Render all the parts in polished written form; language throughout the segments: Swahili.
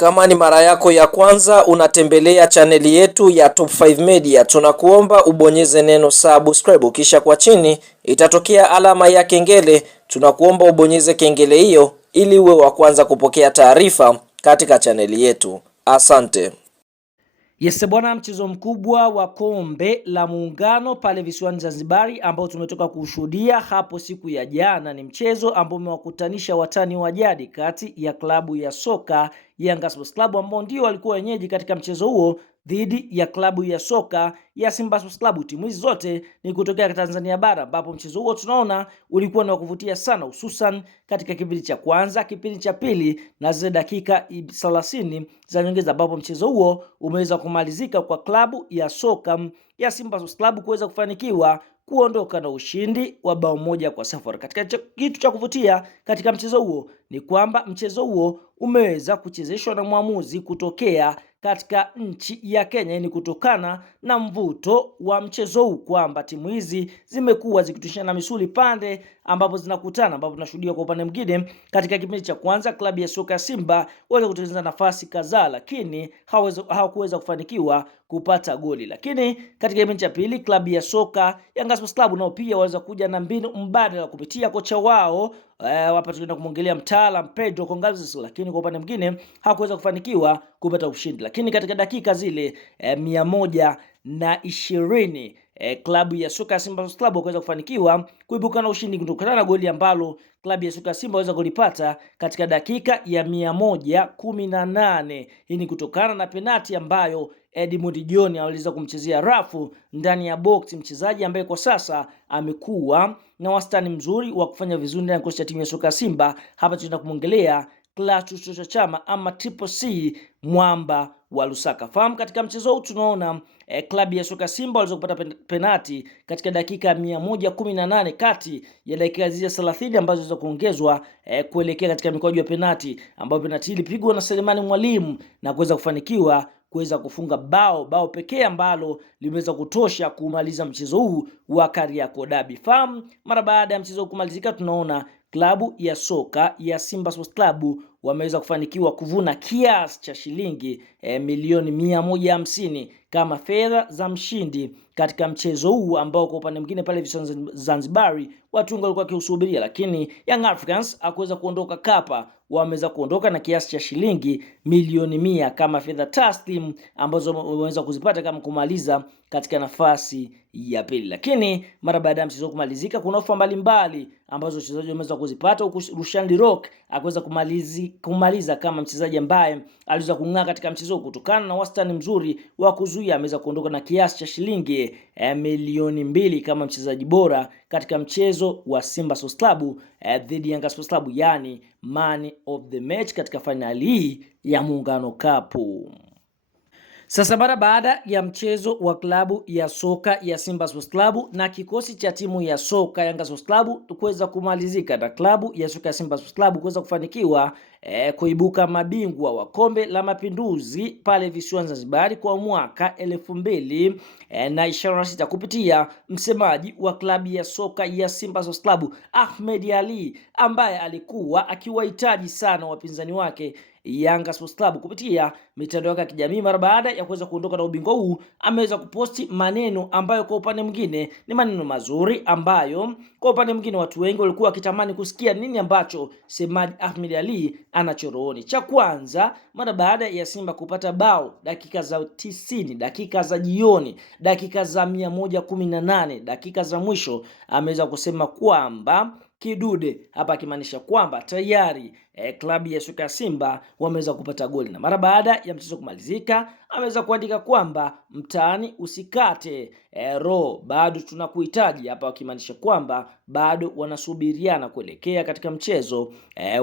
Kama ni mara yako ya kwanza unatembelea chaneli yetu ya Top 5 Media, tunakuomba ubonyeze neno subscribe, kisha kwa chini itatokea alama ya kengele. Tunakuomba ubonyeze kengele hiyo ili uwe wa kwanza kupokea taarifa katika chaneli yetu. Asante. Yes bwana, mchezo mkubwa wa kombe la muungano pale visiwani Zanzibari ambao tumetoka kushuhudia hapo siku ya jana, ni mchezo ambao umewakutanisha watani wa jadi kati ya klabu ya soka Yanga Sports Club ambao ndio walikuwa wenyeji katika mchezo huo dhidi ya klabu ya soka ya Simba Sports Club. Timu hizi zote ni kutokea Tanzania bara, ambapo mchezo huo tunaona ulikuwa ni wa kuvutia sana, hususan katika kipindi cha kwanza, kipindi cha pili na zile dakika 30 za nyongeza, ambapo mchezo huo umeweza kumalizika kwa klabu ya soka ya Simba Sports Club kuweza kufanikiwa kuondoka na ushindi wa bao 1-0. Katika kitu cha kuvutia katika mchezo huo ni kwamba mchezo huo umeweza kuchezeshwa na mwamuzi kutokea katika nchi ya Kenya. Ni kutokana na mvuto wa mchezo huu kwamba timu hizi zimekuwa zikitushana misuli pande ambapo zinakutana, ambapo tunashuhudia kwa upande mwingine katika kipindi cha kwanza klabu ya soka Simba waweza kutengeneza nafasi kadhaa, lakini hawakuweza kufanikiwa kupata goli. Lakini katika kipindi cha pili klabu ya soka Yanga Sports Club nao pia waweza kuja na mbinu mbadala kupitia kocha wao hapa tunaenda kumwongelea mtaalamu Pedro Gonçalves, lakini kwa upande mwingine hakuweza kufanikiwa kupata ushindi. Lakini katika dakika zile 120 klabu ya soka ya Simba Sports Club wakaweza kufanikiwa kuibuka na ushindi kutokana na goli ambalo klabu ya soka Simba waweza kulipata katika dakika ya 118. Hii ni kutokana na penati ambayo Edmund John aliweza kumchezea rafu ndani ya box, mchezaji ambaye kwa sasa amekuwa na wastani mzuri wa kufanya vizuri ndani ya kocha timu ya soka Simba. Hapa tunaenda kumwongelea Clatous Chama ama Triple C Mwamba wa Lusaka. Fahamu katika mchezo huu tunaona klabu ya soka Simba waliweza kupata penati katika dakika 118 kati ya dakika zile 30 ambazo ziliweza kuongezwa kuelekea katika mikwaju ya penati, ambapo penati ilipigwa na Selemani Mwalimu na kuweza kufanikiwa kuweza kufunga bao pekee ambalo limeweza kutosha kumaliza mchezo huu wa Kariakoo Derby. Fahamu mara baada ya mchezo kumalizika tunaona klabu ya soka ya Simba Sports Club wameweza kufanikiwa kuvuna kiasi cha shilingi milioni 150 kama fedha za mshindi katika mchezo huu ambao kwa upande mwingine pale visiwani Zanzibari watu wengi walikuwa wakiusubiria, lakini Young Africans hakuweza kuondoka kapa. Wameweza kuondoka na kiasi cha shilingi milioni 100 kama fedha taslim ambazo wameweza kuzipata kama kumaliza katika nafasi ya pili. Lakini mara baada ya mchezo kumalizika kuna ofa mbalimbali ambazo wachezaji wameweza kuzipata, huku Rushan De Reuck akaweza kumaliza kama mchezaji ambaye aliweza kung'aa katika mchezo kutokana na wastani mzuri wa kuzuia. Ameweza kuondoka na kiasi cha shilingi milioni 2 kama mchezaji bora katika mchezo wa Simba Sports Club dhidi ya Yanga Sports Club, yani man of the match katika finali hii ya Muungano Cup. Sasa mara baada ya mchezo wa klabu ya soka ya Simba Sports Club na kikosi cha timu ya soka Yanga Sports Club kuweza kumalizika na klabu ya soka ya Simba Sports Club kuweza kufanikiwa kuibuka mabingwa wa kombe la mapinduzi pale visiwani Zanzibar kwa mwaka 2026 kupitia msemaji wa klabu ya soka ya Simba Sports Club Ahmed Ali, ambaye alikuwa akiwahitaji sana wapinzani wake Yanga Sports Club kupitia mitandao ya kijamii. Mara baada ya kuweza kuondoka na ubingwa huu ameweza kuposti maneno ambayo kwa upande mwingine ni maneno mazuri, ambayo kwa upande mwingine watu wengi walikuwa wakitamani kusikia nini ambacho semaji Ahmed Ali anachorooni. Cha kwanza, mara baada ya Simba kupata bao dakika za 90, dakika za jioni, dakika za 118, dakika za mwisho, ameweza kusema kwamba kidude, hapa akimaanisha kwamba tayari klabu ya soka Simba wameweza kupata goli. Na mara baada ya mchezo kumalizika ameweza kuandika kwamba mtaani usikate roho, bado tunakuhitaji, hapa akimaanisha kwamba bado wanasubiriana kuelekea katika mchezo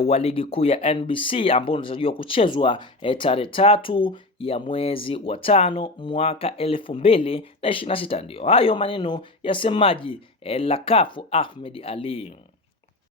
wa ligi kuu ya NBC ambao unatarajiwa kuchezwa tarehe 3 ya mwezi wa 5 mwaka 2026. Ndio hayo maneno ya semaji la CAF Ahmed Ali.